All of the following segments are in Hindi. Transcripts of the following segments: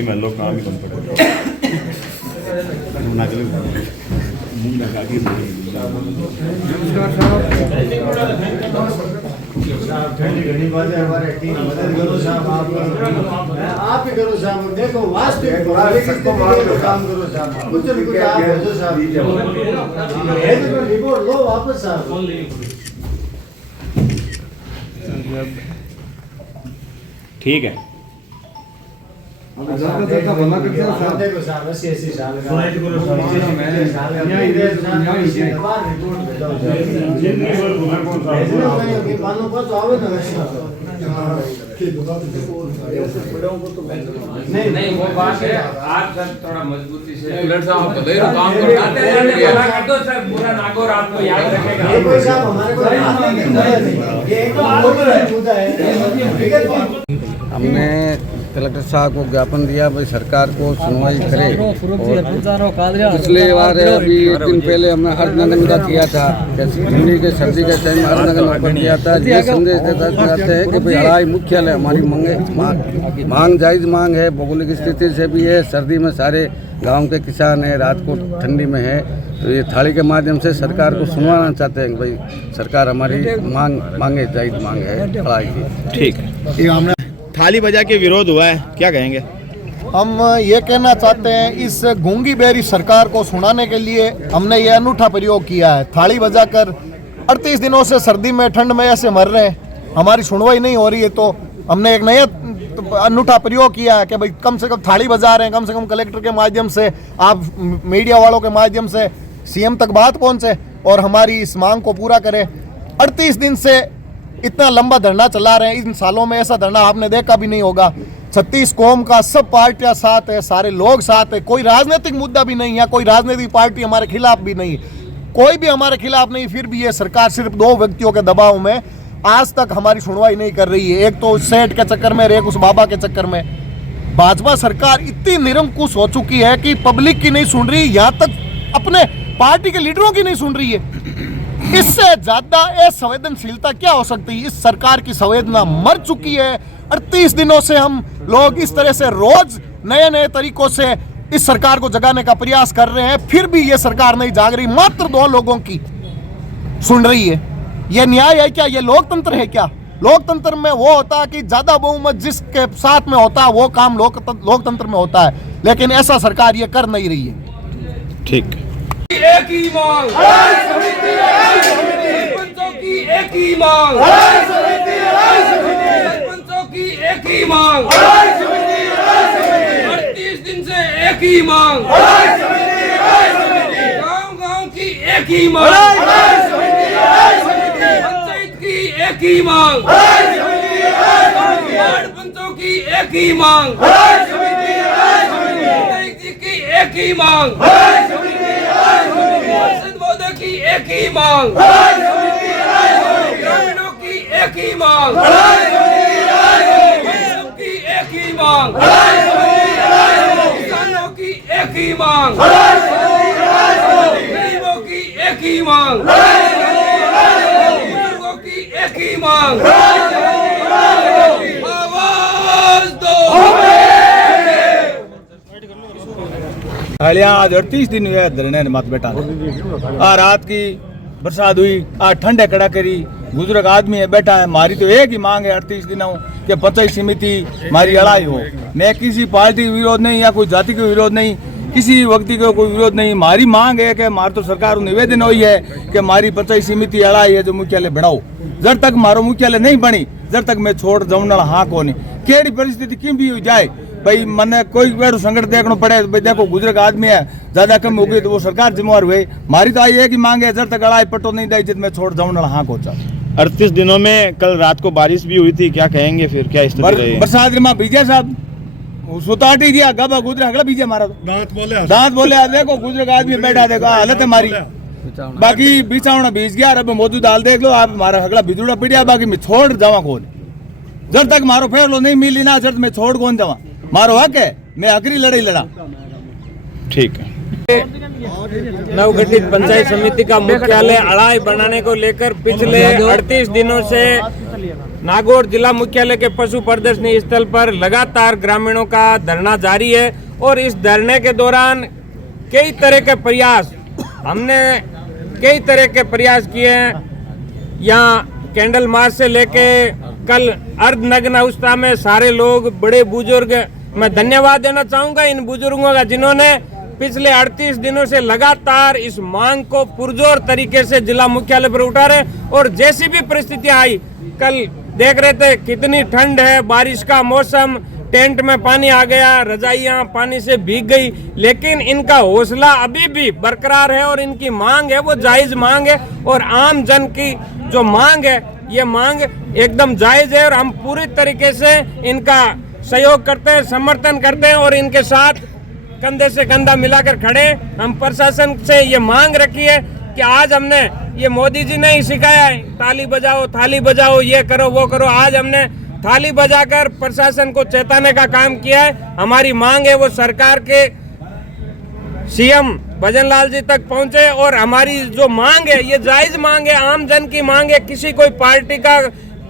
Imello काम ही बंद कर नकली मुंह लगा के घनी बातें हमारे टीम मदद करो साहब, आप ही करो साहब। देखो वास्तविक काम करो साहब, कुछ भी कुछ आप भेजो साहब, रिपोर्ट लो वापस साहब। ठीक है भला करते हैं साहब। देखो साहब 80 साल का सुनाई करो साहब, मैंने यहाँ रिपोर्ट भेजो। मानो को तो आवे ना। नहीं वो बात है, आप सर थोड़ा मजबूती से काम कर दो सर, पूरा नागौर आपको याद रखेगा। ये कोई साहब हमारे को आते नहीं नहीं, ये एक मुद्दा है। हमने कलेक्टर साहब को ज्ञापन दिया भाई सरकार को सुनवाई करे। और पिछले बार अभी एक दिन पहले हमने हरनगर का किया था, ठंडी के सर्दी के टाइम हरनगर ओपन किया था। ये संदेश देते हैं कि भाई हड़ाई मुख्यालय हमारी मांग जायज़ मांग है, भौगोलिक स्थिति से भी है, सर्दी में सारे गांव के किसान हैं, रात को ठंडी में है, तो ये थाली के माध्यम से सरकार को सुनवाना चाहते हैं कि भाई सरकार हमारी मांगे जायज़ मांग है हड़ाई की। ठीक है। थाली बजा के विरोध हुआ है, क्या कहेंगे? हम ये कहना चाहते हैं इस गूंगी बेरी सरकार को सुनाने के लिए हमने ये अनूठा प्रयोग किया है। थाली बजाकर 38 दिनों से सर्दी में ठंड में ऐसे मर रहे हैं, हमारी सुनवाई नहीं हो रही है, तो हमने एक नया अनूठा प्रयोग किया है कि भाई कम से कम थाली बजा रहे हैं, कम से कम कलेक्टर के माध्यम से, आप मीडिया वालों के माध्यम से सीएम तक बात पहुंचे और हमारी इस मांग को पूरा करें। 38 दिन से इतना लंबा धरना चला रहे हैं, इन सालों में ऐसा धरना आपने देखा भी नहीं होगा। 36 कौम का सब पार्टियां साथ है, सारे लोग साथ है, कोई राजनीतिक मुद्दा भी नहीं है, कोई राजनीतिक पार्टी हमारे खिलाफ भी नहीं, कोई भी हमारे खिलाफ नहीं, फिर भी ये सरकार सिर्फ 2 व्यक्तियों के दबाव में आज तक हमारी सुनवाई नहीं कर रही है। एक तो उस सेठ के चक्कर में, एक उस बाबा के चक्कर में। भाजपा सरकार इतनी निरंकुश हो चुकी है कि पब्लिक की नहीं सुन रही, यहाँ तक अपने पार्टी के लीडरों की नहीं सुन रही है। इससे ज्यादा असंवेदनशीलता क्या हो सकती है? इस सरकार की संवेदना मर चुकी है। 38 दिनों से हम लोग इस तरह से रोज नए नए तरीकों से इस सरकार को जगाने का प्रयास कर रहे हैं, फिर भी ये सरकार नहीं जाग रही, मात्र 2 लोगों की सुन रही है। ये न्याय है क्या? ये लोकतंत्र है क्या? लोकतंत्र में वो होता है कि ज्यादा बहुमत जिसके साथ में होता है वो काम लोकतंत्र में होता है, लेकिन ऐसा सरकार ये कर नहीं रही है। ठीक। एक ही मांग, सरपंचों की एक ही मांग, सरपंचों की एक ही मांग, 38 दिन से एक ही मांग, गांव-गांव की एक ही मांग, पंचायत की एक ही मांग, वार्ड पंचों की एक ही मांग, विधायक जी की एक ही मांग, की एक ही मांग, ग्रामीणों की एक ही मांग, की एक ही मांग, किसानों की एक ही मांग, गरीबों की एक ही मांग, बुजुर्गों की एक ही मांग, आवाज दो। आज 38 दिन हुए धरने मत बैठा, रात की बरसात हुई, आज ठंडे कड़ा करी, बुजुर्ग आदमी है बैठा है। हमारी तो एक ही मांग है 38 दिनों कि पंचायत समिति हमारी अड़ाई हो। मैं किसी पार्टी का विरोध नहीं या कोई जाति का विरोध नहीं, किसी व्यक्ति का कोई विरोध नहीं। हमारी मांग है कि हमारी तो सरकार को निवेदन हुई है कि हमारी पंचायत समिति अड़ाई है जो मुख्यालय बनाओ। जब तक हमारो मुख्यालय नहीं बनी जब तक मैं छोड़ जाऊँ हाँ को नहीं, केड़ी परिस्थिति क्यों भी हो जाए भाई मने कोई बेड़ो संकट देखना पड़े। भाई देखो गुजरक आदमी है, ज्यादा कम हो गई तो वो सरकार जिम्मेवार हुई। हमारी तो आई है कि मांगे जब तक अड़ाई पट्टो नहीं दी जित में छोड़ जाऊँ हाँ को। 38 दिनों में कल रात को बारिश भी हुई थी, क्या कहेंगे फिर, क्या स्थिति रही? बरसात में भीजे साहब सुताट ही दिया, गबा गुजरा अगला भीजे मारा तो दांत बोले देखो गुजरक आदमी बैठा, देखो हालत है हमारी। बाकी बिछावना भीज गया, अब मौजूद दाल देख लो आप, हमारा अगला बिजुड़ा पिटिया, बाकी मैं छोड़ जावा कौन। जब तक मारो फैसलो नहीं मिली ना जब मैं छोड़ कौन जावा, मारो हक है, मैं आखिरी लड़ाई लड़ा। ठीक है। नवगठित पंचायत समिति का मुख्यालय अड़ाई बनाने को लेकर पिछले 38 दिनों से नागौर जिला मुख्यालय के पशु प्रदर्शनी स्थल पर लगातार ग्रामीणों का धरना जारी है। और इस धरने के दौरान कई तरह के प्रयास हमने किए हैं। यहाँ कैंडल मार्च से लेके कल अर्धनग्न अवस्था में सारे लोग, बड़े बुजुर्ग, मैं धन्यवाद देना चाहूंगा इन बुजुर्गों का जिन्होंने पिछले 38 दिनों से लगातार इस मांग को पुरजोर तरीके से जिला मुख्यालय पर उठा रहे। और जैसी भी परिस्थितियां आई, कल देख रहे थे कितनी ठंड है, बारिश का मौसम, टेंट में पानी आ गया, रजाइयां पानी से भीग गई, लेकिन इनका हौसला अभी भी बरकरार है और इनकी मांग है वो जायज मांग है। और आम जन की जो मांग है ये मांग एकदम जायज है और हम पूरी तरीके से इनका सहयोग करते हैं, समर्थन करते हैं और इनके साथ कंधे से कंधा मिलाकर खड़े हैं। हम प्रशासन से ये मांग रखी है कि आज हमने, ये मोदी जी ने ही सिखाया है, ताली बजाओ थाली बजाओ, ये करो वो करो, आज हमने थाली बजाकर प्रशासन को चेताने का काम किया है। हमारी मांग है वो सरकार के सीएम भजन लाल जी तक पहुंचे और हमारी जो मांग है ये जायज मांग है, आम जन की मांग है, किसी कोई पार्टी का,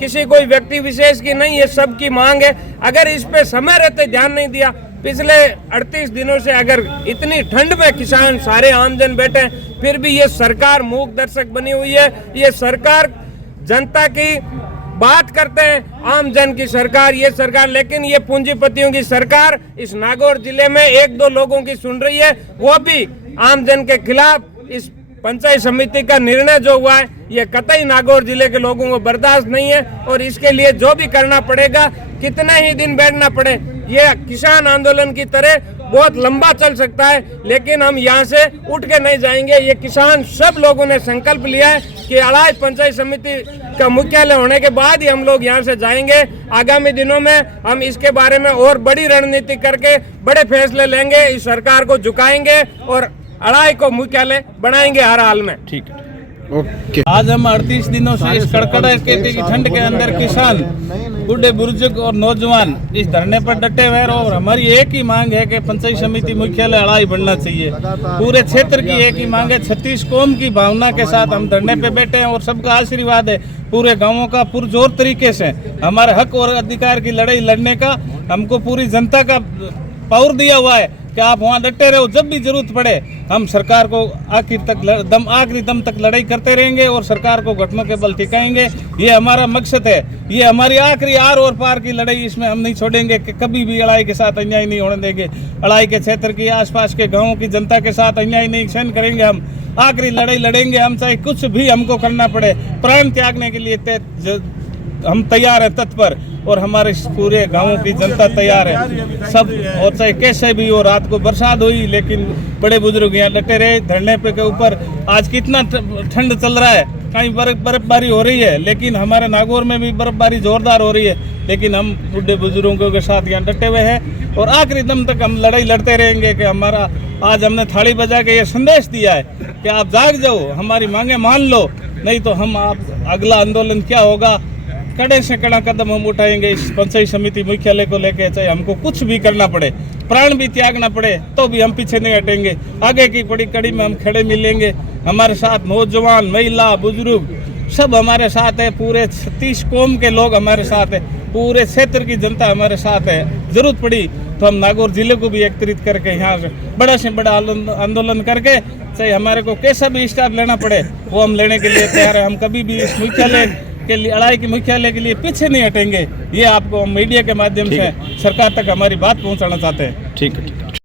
किसी कोई व्यक्ति विशेष की नहीं, ये सबकी मांग है। अगर इस पे समय रहते ध्यान नहीं दिया, पिछले 38 दिनों से अगर इतनी ठंड में किसान सारे आमजन बैठे हैं, फिर भी ये सरकार मूक दर्शक बनी हुई है। ये सरकार जनता की बात करते हैं, आम जन की सरकार ये सरकार, लेकिन ये पूंजीपतियों की सरकार इस नागौर जिले में 1-2 लोगों की सुन रही है, वो भी आम जन के खिलाफ। इस पंचायत समिति का निर्णय जो हुआ है ये कतई नागौर जिले के लोगों को बर्दाश्त नहीं है और इसके लिए जो भी करना पड़ेगा, कितना ही दिन बैठना पड़े, ये किसान आंदोलन की तरह बहुत लंबा चल सकता है, लेकिन हम यहाँ से उठ के नहीं जाएंगे। ये किसान सब लोगों ने संकल्प लिया है कि अड़ाई पंचायत समिति का मुख्यालय होने के बाद ही हम लोग यहाँ से जाएंगे। आगामी दिनों में हम इसके बारे में और बड़ी रणनीति करके बड़े फैसले लेंगे, इस सरकार को झुकाएंगे और अड़ाई को मुख्यालय बनाएंगे हर हाल में। ठीक है। आज हम 38 दिनों से इस कड़कड़ाके की ठंड के अंदर किसान, बूढ़े बुजुर्ग और नौजवान इस धरने पर डटे हुए हैं और हमारी एक ही मांग है कि पंचायत समिति मुख्यालय अड़ाई बनना चाहिए। पूरे क्षेत्र की एक ही मांग है। 36 कौम की भावना के साथ हम धरने पे बैठे हैं और सबका आशीर्वाद है पूरे गांवों का पुरजोर तरीके से हमारे हक और अधिकार की लड़ाई लड़ने का हमको पूरी जनता का पावर दिया हुआ है कि आप वहाँ डटे रहो, जब भी जरूरत पड़े हम सरकार को आखिरी दम तक लड़ाई करते रहेंगे और सरकार को घुटनों के बल टिकाएंगे। ये हमारा मकसद है, ये हमारी आखिरी आर और पार की लड़ाई, इसमें हम नहीं छोड़ेंगे कि कभी भी अड़ाई के साथ अन्याय नहीं होने देंगे। अड़ाई के क्षेत्र की आसपास के गाँवों की जनता के साथ अन्याय नहीं सहन करेंगे। हम आखिरी लड़ाई लड़ेंगे, हम चाहे कुछ भी हमको करना पड़े, प्राण त्यागने के लिए हम तैयार हैं, तत्पर, और हमारे पूरे गांवों की जनता तैयार है सब। और चाहे कैसे भी हो, रात को बरसात हुई लेकिन बड़े बुजुर्ग यहाँ डटे रहे धरने पे के ऊपर। आज कितना ठंड चल रहा है, कहीं बर्फबारी हो रही है, लेकिन हमारे नागौर में भी बर्फबारी जोरदार हो रही है, लेकिन हम बूढ़े बुजुर्गों के साथ यहाँ डटे हुए हैं और आखिरी दम तक हम लड़ाई लड़ते रहेंगे। कि हमारा आज हमने थाली बजा के ये संदेश दिया है कि आप जाग जाओ, हमारी मांगे मान लो, नहीं तो हम आप अगला आंदोलन क्या होगा, कड़े से कड़ा कदम हम उठाएंगे इस पंचायत समिति मुख्यालय को लेके। चाहे हमको कुछ भी करना पड़े, प्राण भी त्यागना पड़े, तो भी हम पीछे नहीं हटेंगे। आगे की बड़ी कड़ी में हम खड़े मिलेंगे। हमारे साथ नौजवान, महिला, बुजुर्ग सब हमारे साथ है, पूरे 36 कौम के लोग हमारे साथ है, पूरे क्षेत्र की जनता हमारे साथ है। जरूरत पड़ी तो हम नागौर जिले को भी एकत्रित करके यहाँ से बड़ा आंदोलन करके, चाहे हमारे को कैसा भी स्टाफ लेना पड़े वो हम लेने के लिए तैयार है। हम कभी भी इस मुख्यालय के लिए, अड़ाई के मुख्यालय के लिए पीछे नहीं हटेंगे। ये आपको मीडिया के माध्यम से सरकार तक हमारी बात पहुंचाना चाहते हैं। ठीक है।